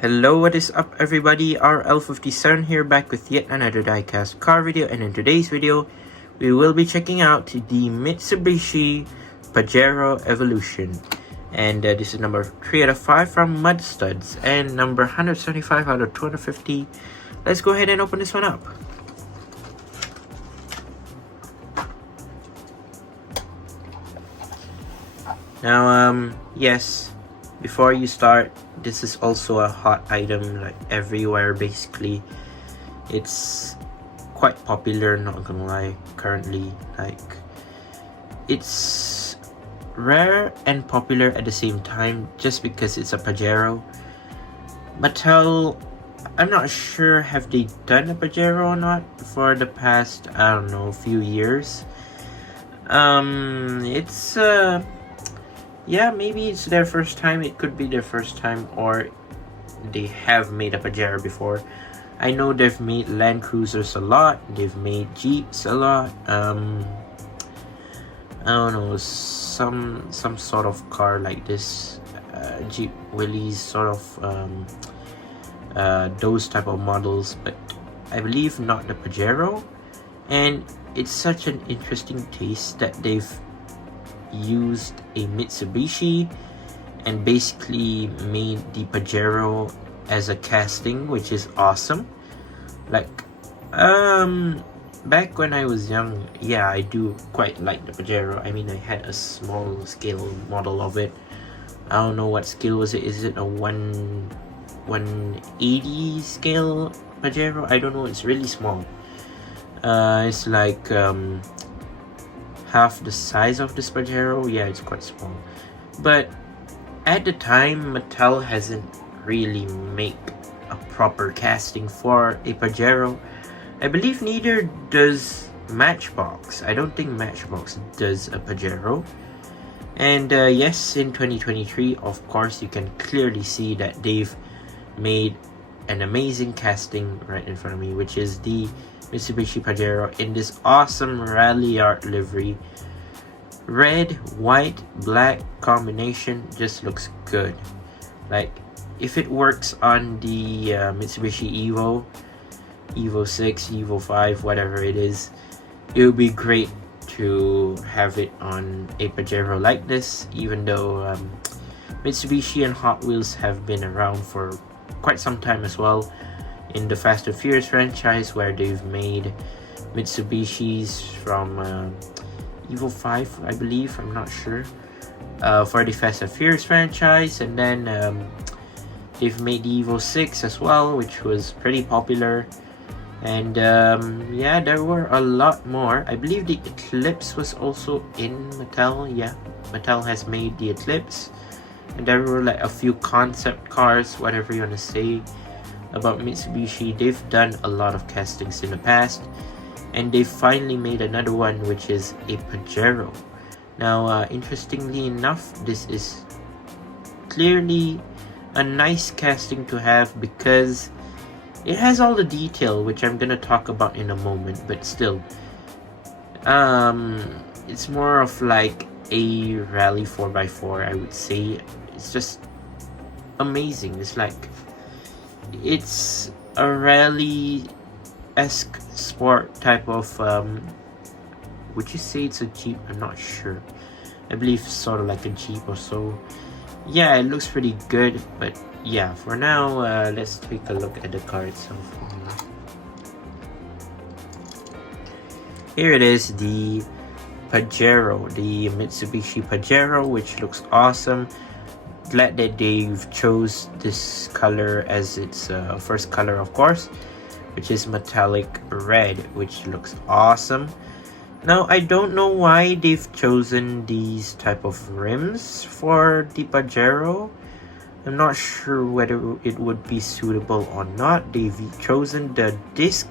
Hello, what is up everybody? RL57 here, back with yet another diecast car video, and in today's video we will be checking out the Mitsubishi Pajero Evolution, and this is number 3 out of 5 from Mud Studs and number 175 out of 250. Let's go ahead and open this one up. Now yes, before you start, this is also a hot item like everywhere basically. It's quite popular, not gonna lie, currently. Like, it's rare and popular at the same time just because it's a Pajero. Mattel, I'm not sure have they done a Pajero or not for the past, I don't know, few years. It's yeah, maybe it's their first time. It could be their first time, or they have made a Pajero before. I know they've made Land Cruisers a lot. They've made Jeeps a lot. I don't know, some sort of car like this, Jeep Willys, sort of those type of models. But I believe not the Pajero. And it's such an interesting taste that they've used a Mitsubishi and basically made the Pajero as a casting, which is awesome. Like, back when I was young, yeah, I do quite like the Pajero. I mean, I had a small scale model of it. I don't know what scale was it. Is it a 180 scale Pajero? I don't know. It's really small. It's like half the size of this Pajero. Yeah, it's quite small. But at the time, Mattel hasn't really made a proper casting for a Pajero. I believe neither does Matchbox. I don't think Matchbox does a Pajero. And yes, in 2023, of course, you can clearly see that they've made an amazing casting right in front of me, which is the Mitsubishi Pajero in this awesome rally art livery. Red, white, black combination just looks good. Like, if it works on the Mitsubishi Evo 6, Evo 5, whatever it is, it would be great to have it on a Pajero like this, even though Mitsubishi and Hot Wheels have been around for quite some time as well. In the Fast and Furious franchise, where they've made Mitsubishis from Evo 5, I believe, I'm not sure, for the Fast and Furious franchise, and then they've made the Evo 6 as well, which was pretty popular. And yeah, there were a lot more. I believe the Eclipse was also in Mattel. Yeah, Mattel has made the Eclipse, and there were like a few concept cars, whatever you want to say about Mitsubishi. They've done a lot of castings in the past, and they finally made another one, which is a Pajero. Now, interestingly enough, this is clearly a nice casting to have because it has all the detail, which I'm gonna talk about in a moment. But still, it's more of like a rally 4x4, I would say. It's just amazing. It's like, it's a rally-esque sport type of, would you say it's a Jeep? I'm not sure. I believe it's sort of like a Jeep or so. Yeah, it looks pretty good, but yeah, for now, let's take a look at the car itself. Here it is, the Pajero, the Mitsubishi Pajero, which looks awesome. Glad that they've chose this color as its first color, of course, which is metallic red, which looks awesome. Now, I don't know why they've chosen these type of rims for the Pajero. I'm not sure whether it would be suitable or not. They've chosen the disc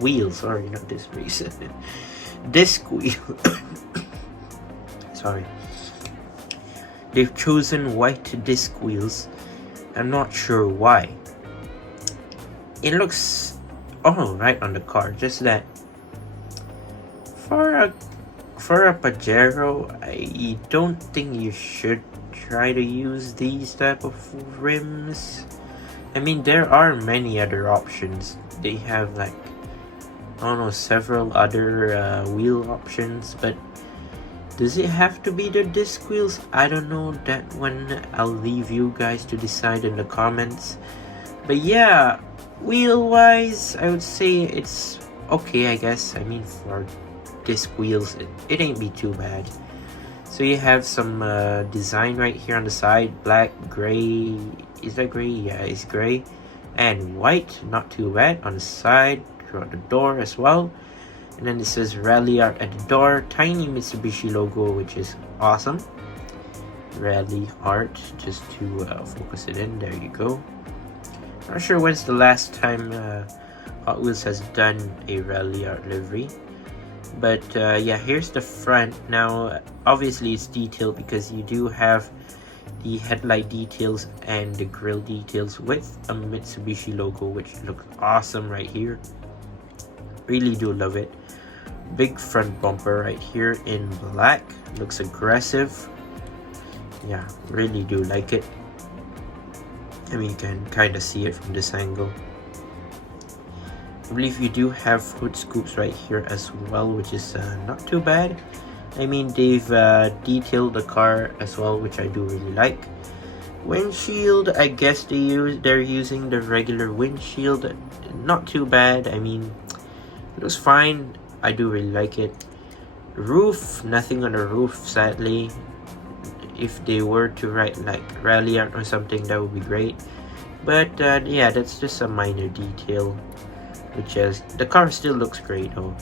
wheels. Sorry, not disc brakes. Disc wheel. Sorry. They've chosen white disc wheels. I'm not sure why. It looks alright on the car, just that for a Pajero, I don't think you should try to use these type of rims. I mean, there are many other options. They have like, I don't know, several other wheel options, but does it have to be the disc wheels? I don't know. That one I'll leave you guys to decide in the comments. But yeah, wheel wise, I would say it's okay, I guess. I mean, for disc wheels, it ain't be too bad. So you have some design right here on the side, black, gray. Is that gray? Yeah, it's gray. And white, not too bad. On the side, throughout the door as well. And then it says Rally Art at the door. Tiny Mitsubishi logo, which is awesome. Rally Art, just to focus it in. There you go. Not sure when's the last time Hot Wheels has done a Rally Art livery. But yeah, here's the front. Now, obviously it's detailed because you do have the headlight details and the grille details with a Mitsubishi logo, which looks awesome right here. Really do love it. Big front bumper right here in black. Looks aggressive. Yeah, really do like it. I mean, you can kind of see it from this angle. I believe you do have hood scoops right here as well, which is not too bad. I mean, they've detailed the car as well, which I do really like. Windshield, I guess they're using the regular windshield. Not too bad. I mean, it looks fine. I do really like it. Roof, nothing on the roof, sadly. If they were to write like Rally Art or something, that would be great. But yeah, that's just a minor detail. Which is, the car still looks great though.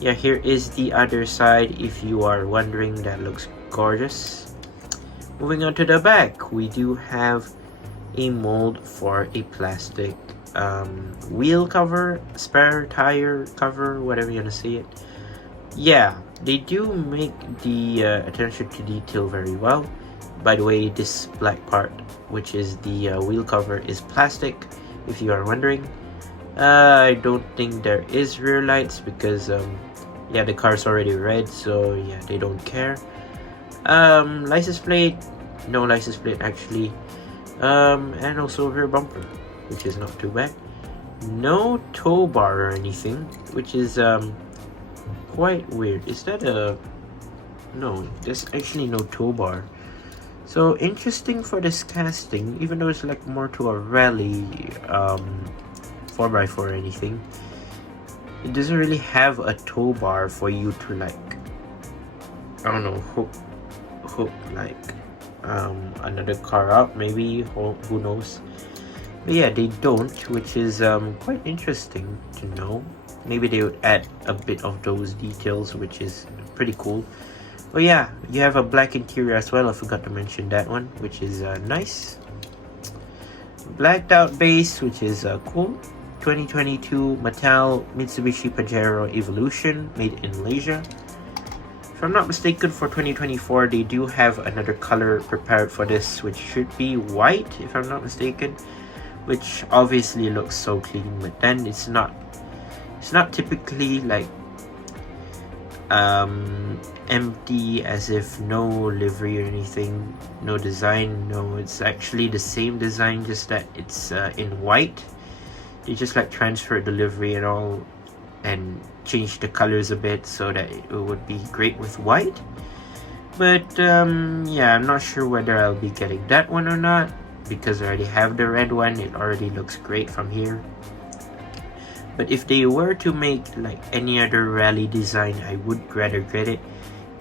Yeah, here is the other side if you are wondering. That looks gorgeous. Moving on to the back, we do have a mold for a plastic wheel cover, spare tire cover, whatever you want to say it. Yeah, they do make the attention to detail very well. By the way, this black part, which is the wheel cover, is plastic, if you are wondering. I don't think there is rear lights because yeah, the car's already red, so yeah, they don't care. License plate, no license plate actually. And also rear bumper, which is not too bad. No tow bar or anything, which is quite weird. Is that a... No, there's actually no tow bar. So interesting for this casting, even though it's like more to a rally 4x4 or anything, it doesn't really have a tow bar for you to like, I don't know, hook like another car up, maybe, who knows. But yeah, they don't, which is quite interesting to know. Maybe they would add a bit of those details, which is pretty cool. But yeah, you have a black interior as well. I forgot to mention that one, which is nice. Blacked out base, which is cool. 2022 Mattel Mitsubishi Pajero Evolution, made in Malaysia. If I'm not mistaken, for 2024 they do have another color prepared for this, which should be white, if I'm not mistaken, which obviously looks so clean. But then it's not typically like empty, as if no livery or anything, no design. No, it's actually the same design, just that it's in white. They just like transfer the livery and all and change the colors a bit so that it would be great with white. But yeah, I'm not sure whether I'll be getting that one or not, because I already have the red one. It already looks great from here. But if they were to make like any other rally design, I would rather get it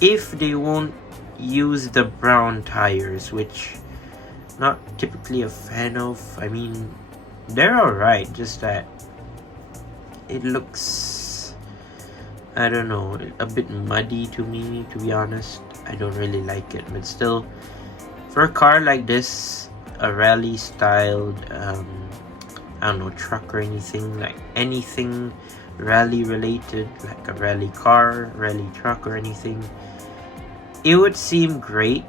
if they won't use the brown tires, which not typically a fan of. I mean, they're alright, just that it looks, I don't know, a bit muddy to me, to be honest. I don't really like it, but still, for a car like this, a rally styled I don't know, truck or anything, like anything rally related, like a rally car, rally truck or anything, it would seem great,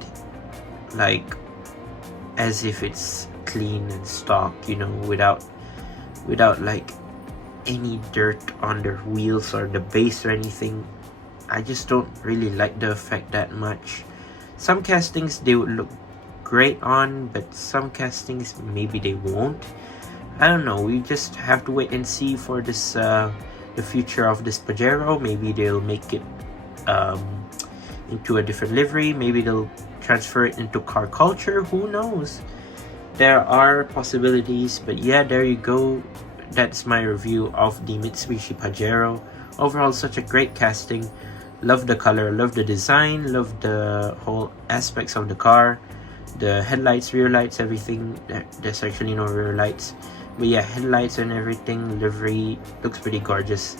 like as if it's clean and stock, you know, without like any dirt on their wheels or the base or anything. I just don't really like the effect that much. Some castings they would look great on, but some castings maybe they won't. I don't know, we just have to wait and see for this the future of this Pajero. Maybe they'll make it into a different livery, maybe they'll transfer it into car culture, who knows. There are possibilities, but yeah, there you go. That's my review of the Mitsubishi Pajero. Overall, such a great casting. Love the color, love the design, love the whole aspects of the car. The headlights, rear lights, everything. There's actually no rear lights, but yeah, headlights and everything, livery, looks pretty gorgeous.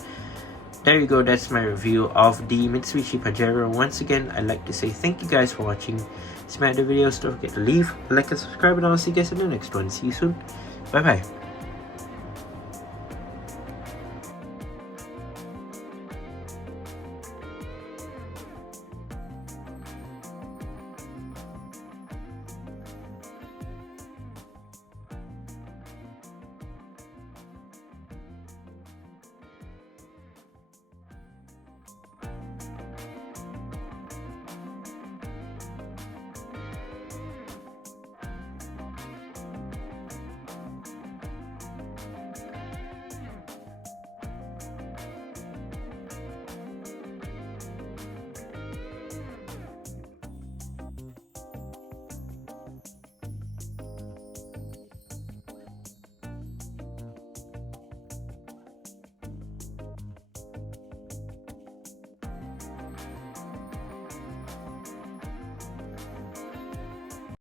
There you go, that's my review of the Mitsubishi Pajero. Once again, I'd like to say thank you guys for watching. If you like the videos, don't forget to leave a like and subscribe, and I'll see you guys in the next one. See you soon. Bye bye.